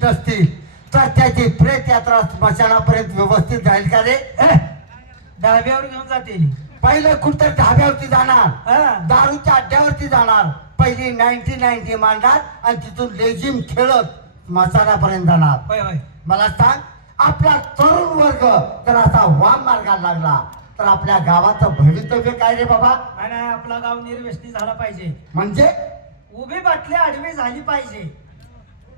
सुरक्षित असतील तर त्याची प्रेत यात्रा स्मशानापर्यंत व्यवस्थित जाईल का रे? डाब्यावर घेऊन जातील. पहिलं कुठं ढाब्यावरती जाणार दारूच्या अड्ड्यावरती जाणार. पहिली नाईन्टी नाईन्टी मांडणार आणि तिथून लेझिम खेळत स्मशानापर्यंत जाणार. मला सांग आपला तरुण वर्ग जर असा वाम मार्गाला लागला तर आपल्या गावाचं भवितव्य काय रे बाबा? आणि आपला गाव निर्व्यसनी झाला पाहिजे. म्हणजे? उभी बाटली आडवी झाली पाहिजे.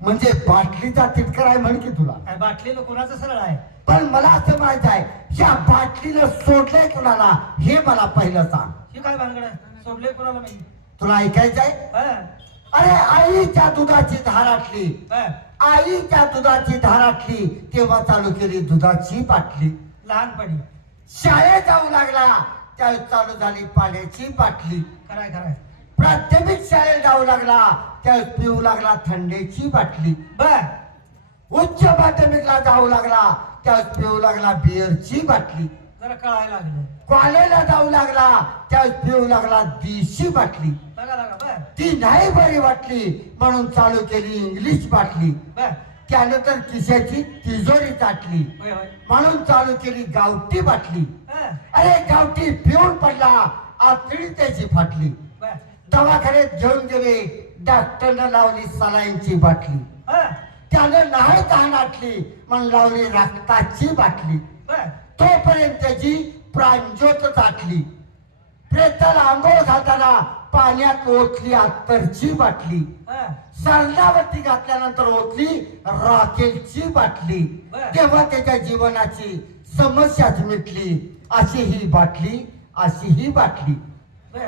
म्हणजे बाटलीचा तिटकर आहे म्हण की तुला. काय बाटलीला कोणाचं सरळ आहे? पण मला असं माहीत आहे या बाटलीला सोडलंय कुणाला हे मला पहिलं सांग. ही काय भानगड सोडले कोणाला मी? तुला ऐकायचंय हा, अरे आईच्या दुधाची धाराटली हा. आईच्या दुधाची धाराटली तेव्हा चालू केली दुधाची बाटली. लहानपणी. शाळेत जाऊ लागला त्यावेळेस चालू झाली पाण्याची बाटली. खराय खराय. प्राथमिक शाळेत जाऊ लागला त्यावेळेस पिऊ लागला थंडीची बाटली. बर. उच्च माध्यमिकला जाऊ लागला त्यावेळेस पिऊ लागला बिअरची बाटली. जरा कळायला लागलं. कॉलेजला जाऊ लागला त्यावेळेस पिऊ लागला दिशी बाटली. बघा लागा बर ती नाही बरी वाटली म्हणून चालू केली इंग्लिश बाटली. बर. त्यानंतर खिशाची तिजोरी चाटली. होय होय. म्हणून चालू केली गावठी बाटली. हा, अरे गावठी पिऊन पडला आतडी त्याची फाटली. बर. दवाखान्यात घेऊन गेले डॉक्टरनं लावली सलाईनची बाटली. त्यानं नाही तहान आटली म्हणून लावली रक्ताची बाटली. तोपर्यंत त्याची प्रांजोत चाटली. प्रेताला आंघोळ घालताना पाण्यात ओतली अत्तरची बाटली. सरणावरती घातल्यानंतर ओतली रॉकेलची बाटली. तेव्हा त्याच्या जीवनाची समस्याच मिटली. अशी ही बाटली अशी ही बाटली.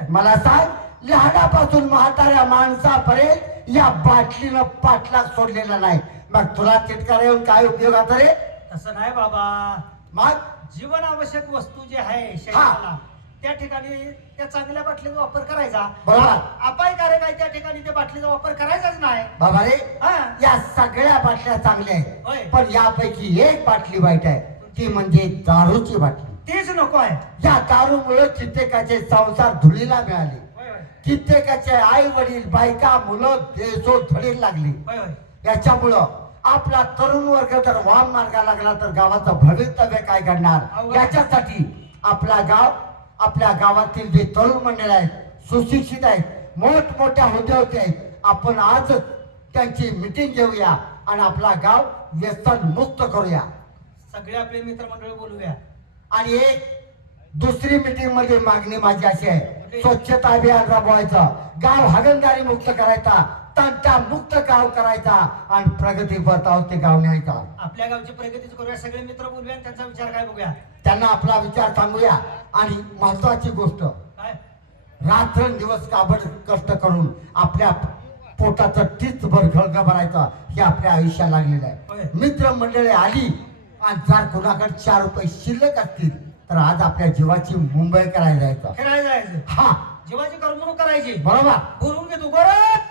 मला सांग लहानापासून म्हाताऱ्या माणसापर्यंत या बाटलीनं पाठलाग सोडलेला नाही. मग तुला चिटकार येऊन काय उपयोग आता रे तसं नाही बाबा. मग? जीवन आवश्यक वस्तू जे आहे शरीराला त्या ठिकाणी त्या चांगल्या बाटलीचा वापर करायचा. बरोबर. अपायकारक आहे त्या ठिकाणी त्या बाटलीचा वापर करायचाच नाही. बाबा रे हा. या सगळ्या बाटल्या चांगल्या होय. आहेत पण यापैकी एक बाटली वाईट आहे. ती म्हणजे दारूची बाटली. तेच नको आहे. या दारूमुळे कित्येकाचे संसार धुळीला मिळाले. कित्येकाचे आई वडील बायका मुलं देशो धडीला लागली याच्यामुळं आपला तरुण वर्ग जर वाम मार्गा लागला तर गावाचं भवितव्य काय घडणार. याच्यासाठी आपला गाव आपल्या गावातील जे तरुण मंडळ आहेत सुशिक्षित आहेत मोठमोठ्या हुद्द्यावरती आहेत आपण आज त्यांची मिटिंग घेऊया आणि आपला गाव व्यसन मुक्त करूया सगळे आपले मित्रमंडळी बोलूया आणि एक दुसरी मीटिंगमध्ये मागणी माझी अशी आहे? स्वच्छता अभियान राबवायचं. गाव हागणदारी मुक्त करायचा तंटा मुक्त गाव करायचा आणि प्रगती पथावर ते गाव न्यायचा. आपल्या गावची प्रगतीच करूया. सगळे मित्र बोलूया आणि त्यांचा विचार काय बघूया? त्यांना आपला विचार सांगूया. आणि महत्वाची गोष्ट काय? रात्रंदिवस काबड कष्ट करून आपल्या पोटाचं तीच भर घळग भरायचं हे आपल्या आयुष्यात लागलेलं. आहे. मित्र मंडळी आली आणि जर कोणाकडे चार रुपये शिल्लक असतील तर आज आपल्या जीवाची मुंबई करायला जायचं. फिरायला जायचं. हा. जीवाची करमणूक करायची. बरोबर. बोलून घेतो. गोरख